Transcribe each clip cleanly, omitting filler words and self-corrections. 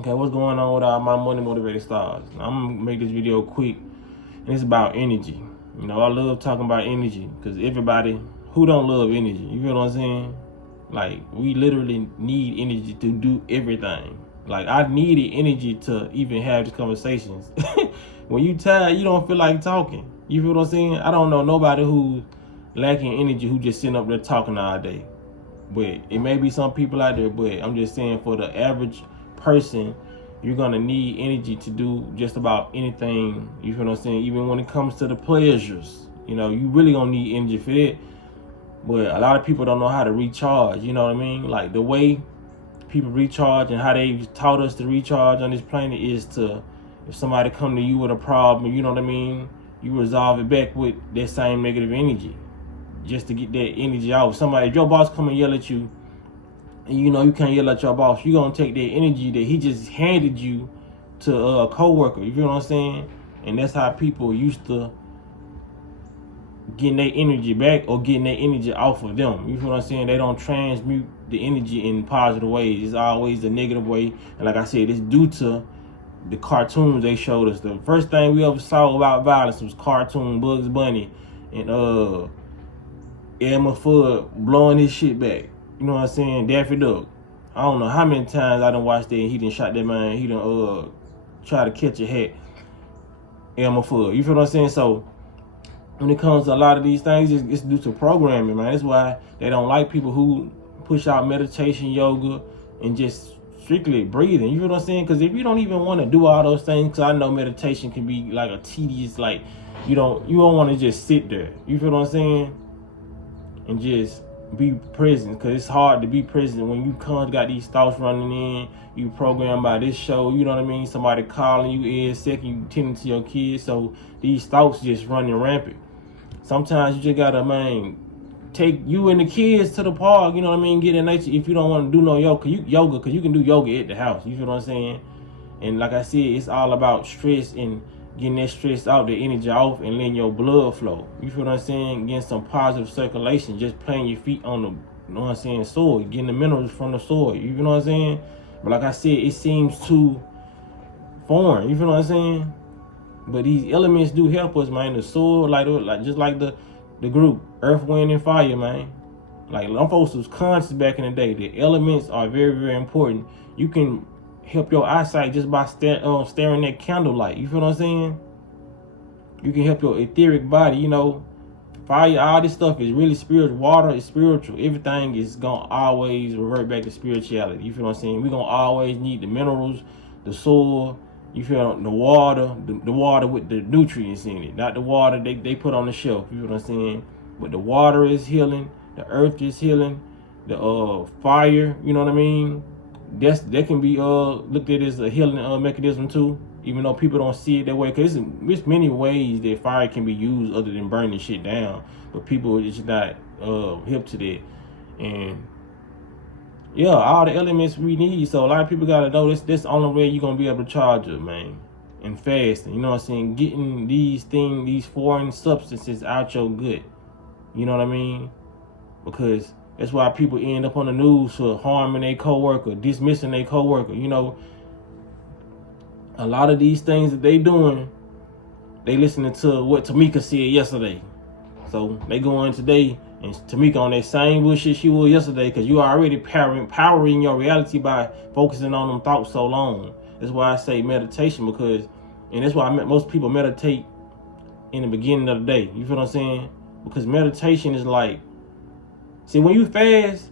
Okay, what's going on with all my money motivated stars? I'm gonna make this video quick, and it's about energy. You know, I love talking about energy because everybody who don't love energy, you feel what I'm saying? Like, we literally need energy to do everything. Like, I needed energy to even have these conversations. When you tired, you don't feel like talking. You feel what I'm saying? I don't know nobody who's lacking energy who just sitting up there talking all day. But it may be some people out there, but I'm just saying for the average person, you're gonna need energy to do just about anything. You feel what I'm saying? Even when it comes to the pleasures, you know, you really gonna need energy for that. But a lot of people don't know how to recharge. You know what I mean? Like, the way people recharge and how they taught us to recharge on this planet is to, if somebody come to you with a problem, you know what I mean, you resolve it back with that same negative energy, just to get that energy out. If your boss come and yell at you, and you know you can't yell at your boss, you gonna take that energy that he just handed you to a coworker. You feel what I'm saying? And that's how people used to getting their energy back or getting their energy off of them. You feel what I'm saying? They don't transmute the energy in positive ways. It's always the negative way. And like I said, it's due to the cartoons they showed us. The first thing we ever saw about violence was cartoon Bugs Bunny and Elmer Fudd blowing his shit back. You know what I'm saying? Daffy Duck. I don't know how many times I done watched that and he done shot that man. He done try to catch a hat. Elmer Fudd. You feel what I'm saying? So when it comes to a lot of these things, it's due to programming, man. That's why they don't like people who push out meditation, yoga, and just strictly breathing. You feel what I'm saying? Because if you don't even want to do all those things, because I know meditation can be like a tedious, like, you don't want to just sit there. You feel what I'm saying? And just be present, because it's hard to be present when you got these thoughts running in. You programmed by this show, you know what I mean? Somebody calling you in sick, you tending to your kids, so these thoughts just running rampant. Sometimes you just gotta, man, take you and the kids to the park, you know what I mean? Get in nature. If you don't want to do no yoga, because you can do yoga at the house. You feel what I'm saying? And like I said, it's all about stress and getting that stress out, the energy off, and letting your blood flow. You feel what I'm saying? Getting some positive circulation, just planting your feet on the, you know what I'm saying, soil, getting the minerals from the soil. You know what I'm saying? But like I said, it seems too foreign. You feel what I'm saying? But these elements do help us, man. The soil, like just like the group, Earth, Wind, and Fire, man. Like, them folks was conscious back in the day. The elements are very, very important. You can help your eyesight just by staring at candlelight. You feel what I'm saying? You can help your etheric body, you know. Fire, all this stuff is really spiritual. Water is spiritual. Everything is going to always revert back to spirituality. You feel what I'm saying? We're going to always need the minerals, the soil, you feel the water, the water with the nutrients in it, not the water they put on the shelf. You feel what I'm saying? But the water is healing, the earth is healing, the fire, you know what I mean? That can be looked at as a healing mechanism too, even though people don't see it that way. Because there's many ways that fire can be used other than burning shit down, but people are just not hip to that. And yeah, all the elements we need. So a lot of people gotta know this the only way you're gonna be able to charge it, man. And fasting, you know what I'm saying? Getting these foreign substances out your gut. You know what I mean? Because that's why people end up on the news for harming their coworker, dismissing their coworker. You know, a lot of these things that they doing, they listening to what Tamika said yesterday. So they go in today and Tamika on that same bullshit she was yesterday, because you are already powering your reality by focusing on them thoughts so long. That's why I say meditation, because, and that's why most people meditate in the beginning of the day. You feel what I'm saying? Because meditation is like, see, when you fast,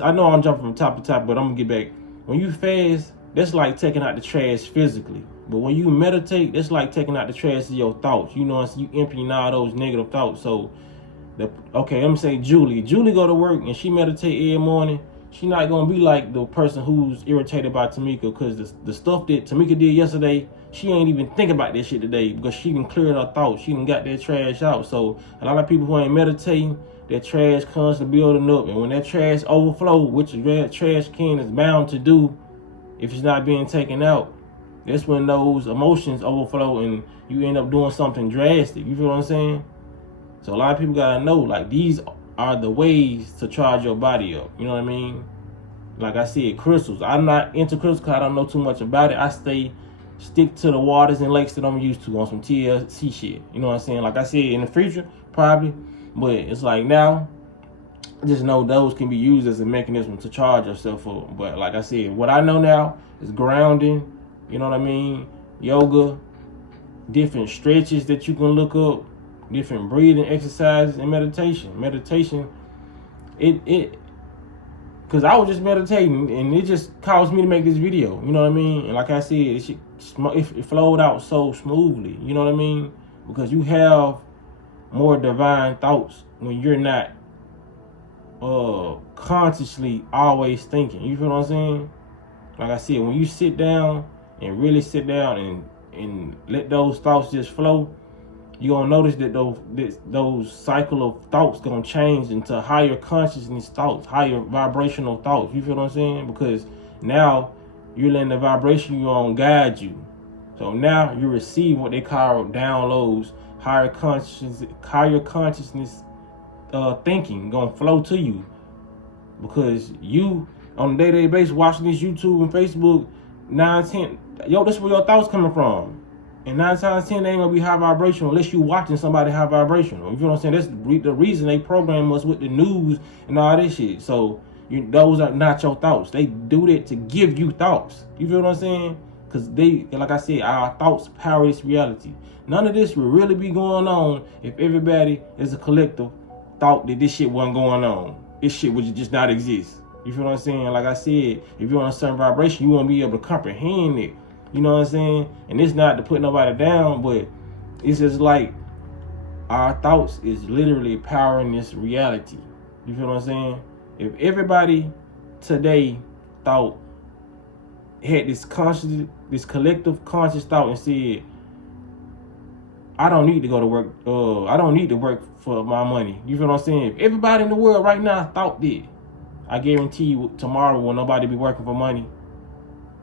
I know I'm jumping from top to top, but I'm gonna get back. When you fast, that's like taking out the trash physically. But when you meditate, that's like taking out the trash of your thoughts. You know, you emptying all those negative thoughts. So, okay, I'm gonna say Julie go to work and she meditate every morning. She not gonna be like the person who's irritated by Tamika, because the stuff that Tamika did yesterday, she ain't even think about that shit today, because she can clear her thoughts. She done got that trash out. So a lot of people who ain't meditating, that trash constantly building up, and when that trash overflow, which that trash can is bound to do if it's not being taken out, that's when those emotions overflow and you end up doing something drastic. You feel what I'm saying? So a lot of people gotta know, like, these are the ways to charge your body up. You know what I mean? Like I said, crystals. I'm not into crystals because I don't know too much about it. I stick to the waters and lakes that I'm used to on some TLC shit. You know what I'm saying? Like I said, in the future, probably. But it's like now, just know those can be used as a mechanism to charge yourself for. But like I said, what I know now is grounding, you know what I mean? Yoga, different stretches that you can look up, different breathing exercises, and meditation. Meditation, because I was just meditating and it just caused me to make this video, you know what I mean? And like I said, it flowed out so smoothly, you know what I mean? Because you have more divine thoughts when you're not consciously always thinking. You feel what I'm saying? Like I said, when you sit down and really sit down and let those thoughts just flow, you're gonna notice that those cycle of thoughts gonna change into higher consciousness thoughts, higher vibrational thoughts. You feel what I'm saying? Because now you're letting the vibration you're on guide you. So now you receive what they call downloads, higher consciousness thinking gonna flow to you, because you on a day-to-day basis watching this YouTube and Facebook, 9-10, this is where your thoughts coming from. And 9 times 10, they ain't gonna be high vibrational unless you watching somebody high vibrational. You feel what I'm saying? That's the reason they program us with the news and all this shit. So those are not your thoughts. They do that to give you thoughts. You feel what I'm saying? Because like I said, our thoughts power this reality. None of this will really be going on if everybody as a collective thought that this shit wasn't going on. This shit would just not exist. You feel what I'm saying? Like I said, if you're on a certain vibration, you won't be able to comprehend it. You know what I'm saying? And it's not to put nobody down, but it's just like our thoughts is literally powering this reality. You feel what I'm saying? If everybody today had this collective conscious thought and said, I don't need to go to work, I don't need to work for my money. You feel what I'm saying? If everybody in the world right now thought that, I guarantee you tomorrow will nobody be working for money.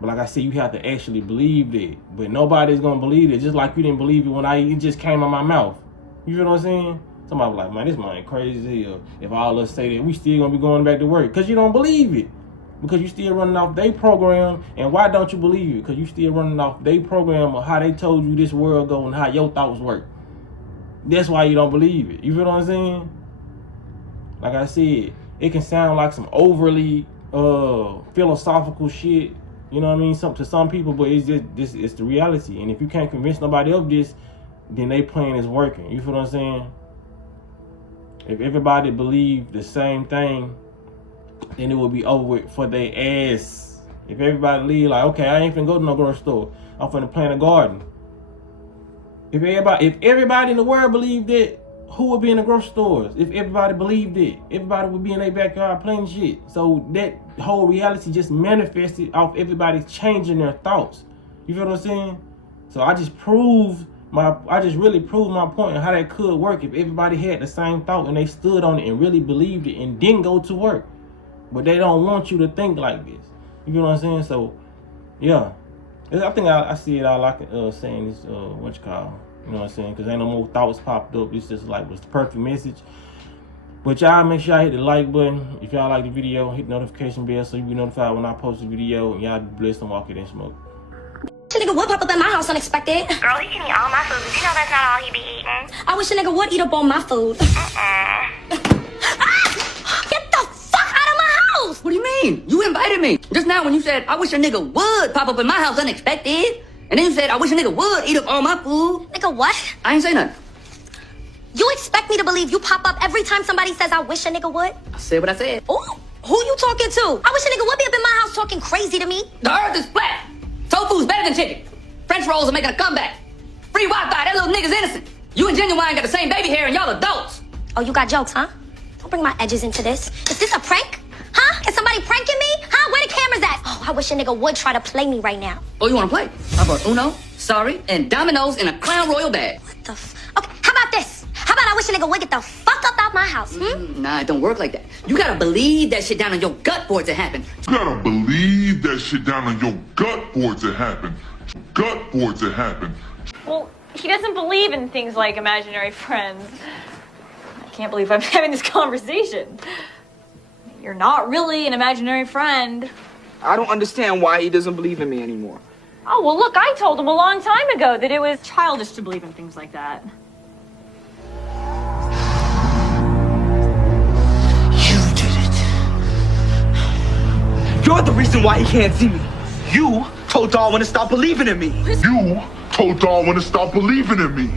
But like I said, you have to actually believe that. But nobody's going to believe it. Just like you didn't believe it when it just came out my mouth. You feel what I'm saying? Somebody was like, man, this man crazy as hell. If all of us say that, we still going to be going back to work. Because you don't believe it. Because you still running off their program. And why don't you believe it? Because you still running off their program of how they told you this world go and how your thoughts work. That's why you don't believe it. You feel what I'm saying? Like I said, it can sound like some overly philosophical shit. You know what I mean? To some people, but it's just it's the reality. And if you can't convince nobody of this, then they plan is working. You feel what I'm saying? If everybody believed the same thing, then it would be over with for their ass. If everybody believe like, okay, I ain't finna go to no grocery store, I'm finna plant a garden. If everybody in the world believed that, who would be in the grocery stores? If everybody believed it, everybody would be in their backyard playing shit. So that whole reality just manifested off everybody changing their thoughts. You feel what I'm saying? So I just really proved my point on how that could work if everybody had the same thought and they stood on it and really believed it and didn't go to work. But they don't want you to think like this. You feel what I'm saying? So yeah, I think I see it all like saying this what you call. You know what I'm saying? Because ain't no more thoughts popped up. It's just like was the perfect message. But y'all make sure y'all hit the like button. If y'all like the video, hit the notification bell so you be notified when I post a video. And y'all be blessed and walk it in smoke. A nigga would pop up at my house unexpected. Girl, he can eat all my food, but you know that's not all he be eating. I wish a nigga would eat up all my food. Get the fuck out of my house! What do you mean? You invited me. Just now when you said, I wish a nigga would pop up in my house unexpected. And then you said, I wish a nigga would eat up all my food. Nigga, what? I ain't say nothing. You expect me to believe you pop up every time somebody says I wish a nigga would? I said what I said. Ooh, who you talking to? I wish a nigga would be up in my house talking crazy to me. The earth is flat. Tofu's better than chicken. French rolls are making a comeback. Free Wi-Fi, that little nigga's innocent. You and Genuine got the same baby hair and y'all adults. Oh, you got jokes, huh? Don't bring my edges into this. Is this a prank? Huh? Is somebody pranking me? Huh? Where the cameras at? Oh, I wish a nigga would try to play me right now. Oh, you wanna play? How about Uno, Sorry, and Dominoes in a Crown Royal bag? What the Okay, how about this? How about I wish a nigga would get the fuck up out my house, Nah, it don't work like that. You gotta believe that shit down in your gut for it to happen. You gotta believe that shit down in your gut for it to happen. Gut for it to happen. Well, he doesn't believe in things like imaginary friends. I can't believe I'm having this conversation. you're not really an imaginary friend. I don't understand why he doesn't believe in me anymore. Oh, well, look, I told him a long time ago that it was childish to believe in things like that. You did it. You're the reason why he can't see me. You told Darwin to stop believing in me. You told Darwin to stop believing in me.